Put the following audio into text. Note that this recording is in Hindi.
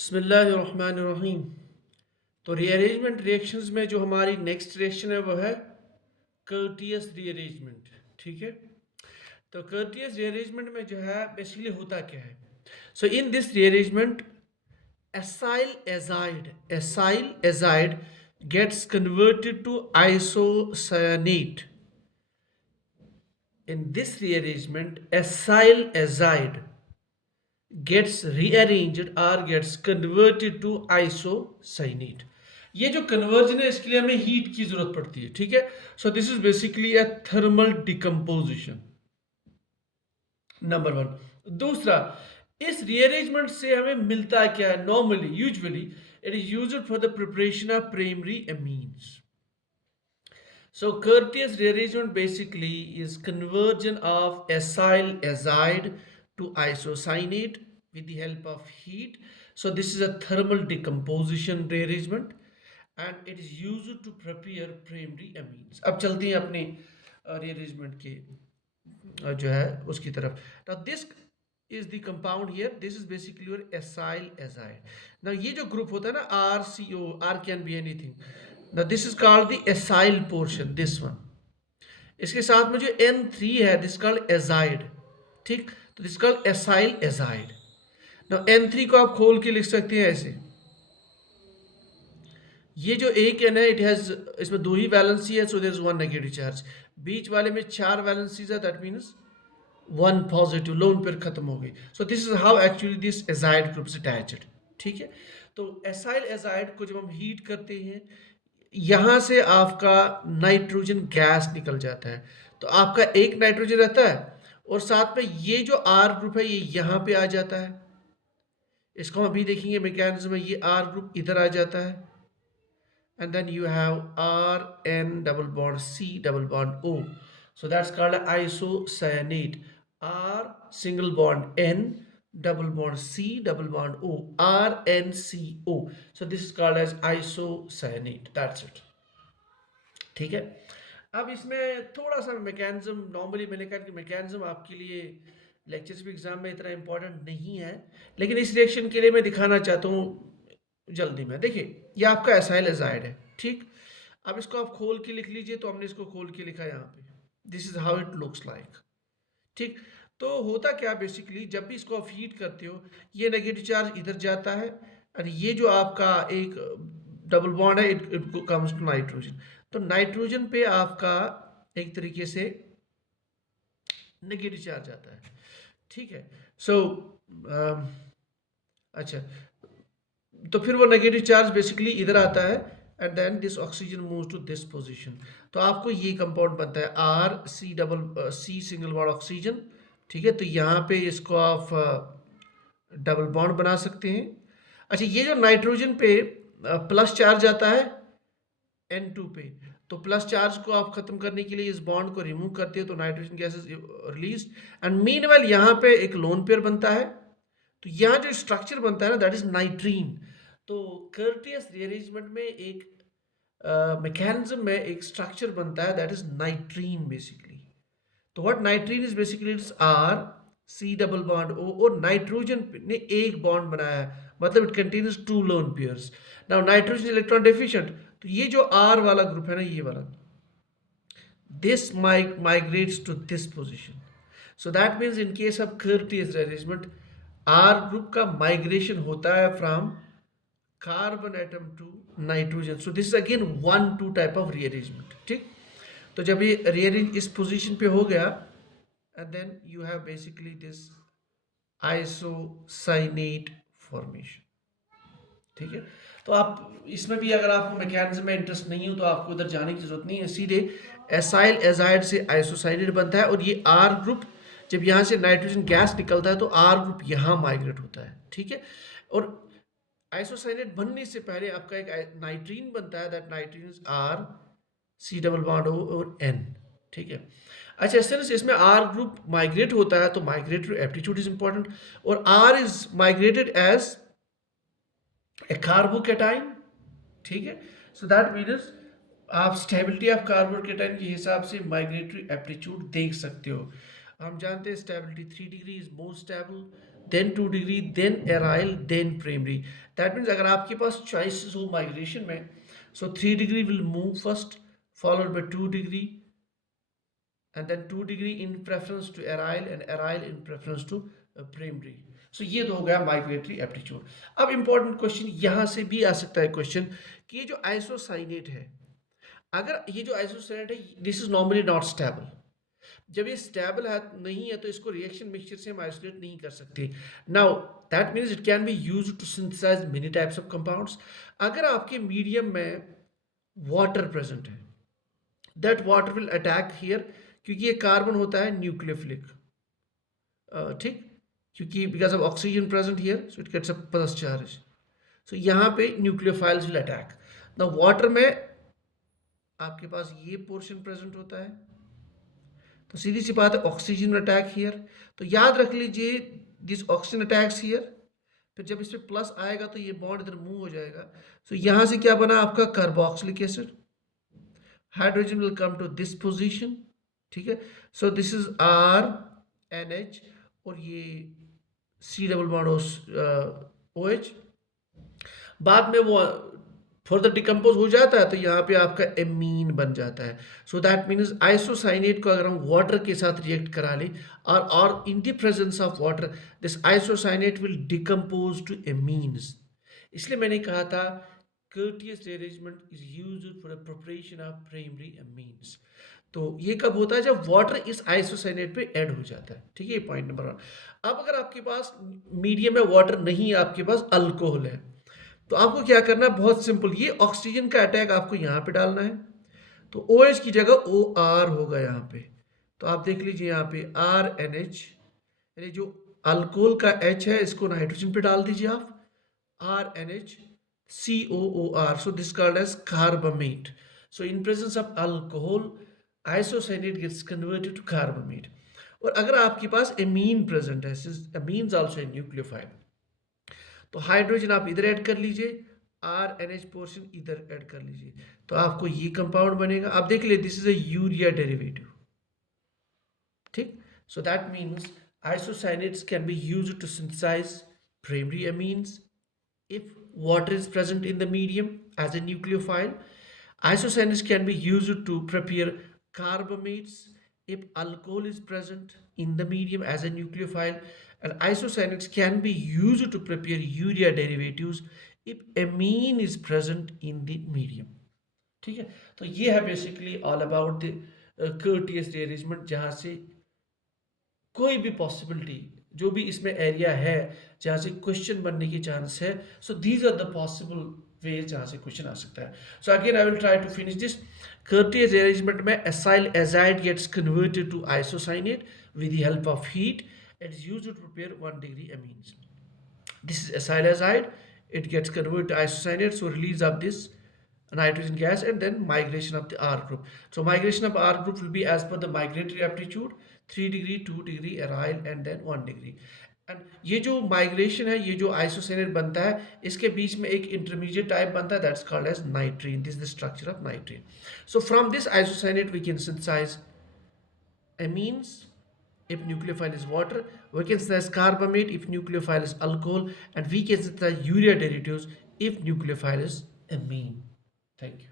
बिस्मिल्लाहिर्रहमानिर्रहीम। तो रीअरेंजमेंट रिएक्शंस में जो हमारी नेक्स्ट रिएक्शन है वो है कर्टियस रीअरेंजमेंट। ठीक है, तो कर्टियस रीअरेंजमेंट में जो है बेसिकली होता क्या है। So in this rearrangement acyl azide gets converted to isocyanate. In this rearrangement acyl azide gets rearranged or gets converted to isocyanate. ये जो कन्वर्जन है इसके लिए हमें हीट की जरूरत पड़ती है। ठीक है, so this is basically a thermal decomposition, number one. दूसरा, इस रीअरेंजमेंट से हमें मिलता क्या है। Normally usually it is used for the preparation of primary amines. So Curtius rearrangement basically is conversion of acyl azide to isocyanate with the help of heat. So this is a thermal decomposition rearrangement and it is used to prepare primary amines. अब चलते हैं अपने rearrangement के जो है उसकी तरफ। Now this is the compound here. This is basically your acyl azide. Now ये जो group होता है ना RCO, R can be anything. Now this is called the acyl portion, this one. इसके साथ में जो N3 है this is called azide. ठीक, तो this is called acyl azide. Now N3 को आप खोल के लिख सकते हैं ऐसे। ये जो एक N है इट हैज, इसमें दो ही वैलेंसी है, so there is one negative charge. बीच वाले में चार वैलेंसीज है, that means one positive, lone pair खत्म हो गई। So this is how actually this azide group is attached. ठीक है, तो एसाइल एजाइड को जब हम हीट करते हैं यहां से आपका नाइट्रोजन गैस निकल जाता है। तो आपका एक नाइट्रोजन रहता है और साथ में ये जो आर ग्रुप है ये यहां पे आ जाता है। इसको हम अभी देखेंगे मैकेनिज्म में, ये आर ग्रुप इधर आ जाता है and then you have R N double bond C double bond O. So that's called isocyanate. R single bond N double bond C double bond O, R N C O. So this is called as isocyanate. That's it. ठीक है, अब इसमें थोड़ा सा मैकेनिज्म, नॉर्मली मैंने कहा कि मैकेनिज्म आपके लिए लेक्चर्स भी एग्जाम में इतना इंपॉर्टेंट नहीं है, लेकिन इस रिएक्शन के लिए मैं दिखाना चाहता हूँ जल्दी में। देखिए ये आपका एसाइल एजाइड है। ठीक, अब इसको आप खोल के लिख लीजिए, तो हमने इसको खोल के लिखा यहाँ पे, this is how it looks like. ठीक, तो होता क्या बेसिकली, जब भी इसको आप हीट करते हो ये नेगेटिव चार्ज इधर जाता है और ये जो आपका एक डबल बॉन्ड है इट कम्स टू नाइट्रोजन। तो नाइट्रोजन पे आपका एक तरीके से नेगेटिव चार्ज आता है। ठीक है, सो अच्छा, तो फिर वो नेगेटिव चार्ज बेसिकली इधर आता है and then this oxygen moves to this position. तो आपको ये कंपाउंड बनता है R C double C single bond oxygen. ठीक है, तो यहाँ पे इसको आप डबल बॉन्ड बना सकते हैं। अच्छा, ये जो नाइट्रोजन पे प्लस चार्ज आता है N2 पे, तो प्लस चार्ज को आप खत्म करने के लिए इस बॉन्ड को रिमूव करते हो तो nitrogen gas is release and meanwhile यहाँ पे एक लोन पेयर बनता है। तो यहाँ जो स्ट्रक्चर बनता है ना दैट इज नाइट्रीन। तो कर्टियस रीअरेंजमेंट में एक मैकेनिज्म में एक स्ट्रक्चर बनता है दैट इज नाइट्रीन बेसिकली। तो what nitrene is basically it's R C double bond O, और नाइट्रोजन ने एक बॉन्ड बनाया है, मतलब it contains two lone pairs. Now nitrogen electron deficient, तो ये जो आर वाला ग्रुप है ना, ये वाला, this migrates to this position. So that means in case of Curtius rearrangement R group का migration होता है from carbon atom to nitrogen. So this is again 1-2 type of rearrangement. ठीक, तो जब ये rearrange इस position पे हो गया and then you have basically this isocyanate formation. ठीक है, तो आप इसमें भी अगर आपको मैकेनिज्म में इंटरेस्ट नहीं हो तो आपको उधर जाने की जरूरत नहीं है, सीधे एसाइल एजाइड से आइसोसाइनेट बनता है और ये आर ग्रुप जब यहाँ से नाइट्रोजन गैस निकलता है तो आर ग्रुप यहाँ माइग्रेट होता है। ठीक है, और आइसोसाइनेट बनने से पहले आपका एक नाइट्रीन बनता है, that nitrene R C double bond O और एन। ठीक है, अच्छा, इस तरह से इसमें आर ग्रुप माइग्रेट होता है तो माइग्रेटरी एप्टीट्यूड इज इंपॉर्टेंट, और R is migrated as a carbocation. ठीक है, सो दैट मीन्स आप स्टेबिलिटी ऑफ कार्बोकेटाइन के हिसाब से माइग्रेटरी एप्टीट्यूड देख सकते हो। हम जानते हैं stability 3 degree is most stable, then 2 degree, then aryl, then primary. That means अगर आपके पास choices हो migration में, so 3 degree will move first, followed by 2 degree, and then 2 degree in preference to aryl and aryl in preference to primary. So ये तो हो गया माइग्रेटरी एप्टीट्यूड. अब इंपॉर्टेंट क्वेश्चन यहाँ से भी आ सकता है क्वेश्चन कि ये जो आइसोसाइनेट है, अगर ये जो आइसोसाइनेट है this is normally not stable. जब ये स्टेबल है नहीं है तो इसको रिएक्शन मिक्सचर से हम आइसोलेट नहीं कर सकते. Now that means it can be used to synthesise many types of compounds. अगर आपके मीडियम में वाटर प्रेजेंट है, that water will attack here, क्योंकि ये कार्बन होता है न्यूक्लियोफिलिक, ठीक, क्योंकि because of oxygen present here so it gets a plus charge. So यहाँ पे न्यूक्लियोफाइल्स विल अटैक. ना वाटर में आपके पास ये पोर्शन प्रेजेंट होता है, तो सीधी सी बात है ऑक्सीजन अटैक हियर. तो याद रख लीजिए दिस ऑक्सीजन अटैक्स हियर, फिर जब इस पे प्लस आएगा तो ये बॉन्ड इधर मूव हो जाएगा. सो यहाँ से क्या बना आपका carboxylic acid, hydrogen will come to this position, ठीक है. So this is R NH और ये C डबल बॉन्ड OH. बाद में वो फर्दर डिकम्पोज हो जाता है तो यहाँ पे आपका एमीन बन जाता है. सो दैट मीन्स आइसोसाइनेट को अगर हम वाटर के साथ रिएक्ट करा लें और in the presence of water this isocyanate will decompose to amines. इसलिए मैंने कहा था Curtius rearrangement is used for the preparation of primary amines. तो ये कब होता है जब वाटर इस आइसोसाइनेट पे ऐड हो जाता है, ठीक है. ये पॉइंट नंबर 1. अब अगर आपके पास मीडियम में वाटर नहीं है, आपके पास अल्कोहल है, तो आपको क्या करना है, बहुत सिंपल. ये ऑक्सीजन का अटैक आपको यहाँ पे डालना है, तो OH की जगह OR होगा यहाँ पे. तो आप देख लीजिए यहाँ पे RNH, यानी जो अल्कोहल का H है इसको नाइट्रोजन पे डाल दीजिए आप, RNH COOR. So this called as carbamate. So in presence of alcohol, isocyanate gets converted to carbamate. और अगर आपके पास amine present है, amines also a nucleophile, तो हाइड्रोजन आप इधर ऐड कर लीजिए, RNH पोर्शन इधर ऐड कर लीजिए, तो आपको ये कंपाउंड बनेगा. आप देख लीजिए this is a urea derivative, ठीक. So that means isocyanates can be used to synthesize primary amines if water is present in the medium as a nucleophile. Isocyanates can be used to prepare carbamates if alcohol is present in the medium as a nucleophile, and isocyanates can be used to prepare urea derivatives if amine is present in the medium. ठीक है. तो ये है basically all about the Curtius rearrangement, जहाँ से कोई भी पॉसिबिलिटी जो भी इसमें एरिया है जहाँ से क्वेश्चन बनने की चांस है, so these are the possible ways जहाँ से क्वेश्चन आ सकता है. So again I will try to finish this. Curtius arrangement में acyl azide gets converted to isocyanate with the help of heat. It is used to prepare 1 degree amines. This is acyl azide. It gets converted to isocyanate, so release of this nitrogen gas and then migration of the R group. So migration of R group will be as per the migratory aptitude, 3 degree, 2 degree aryl and then 1 degree. And ये जो माइग्रेशन है, ये जो आइसोसाइनेट बनता है, इसके बीच में एक इंटरमीडिएट टाइप बनता है that's called as nitrene. This is the structure of nitrene. So from this isocyanate we can synthesize amines if nucleophile is water, we can synthesize carbamate if nucleophile is alcohol, and we can synthesize urea derivatives if nucleophile is amine. Thank you.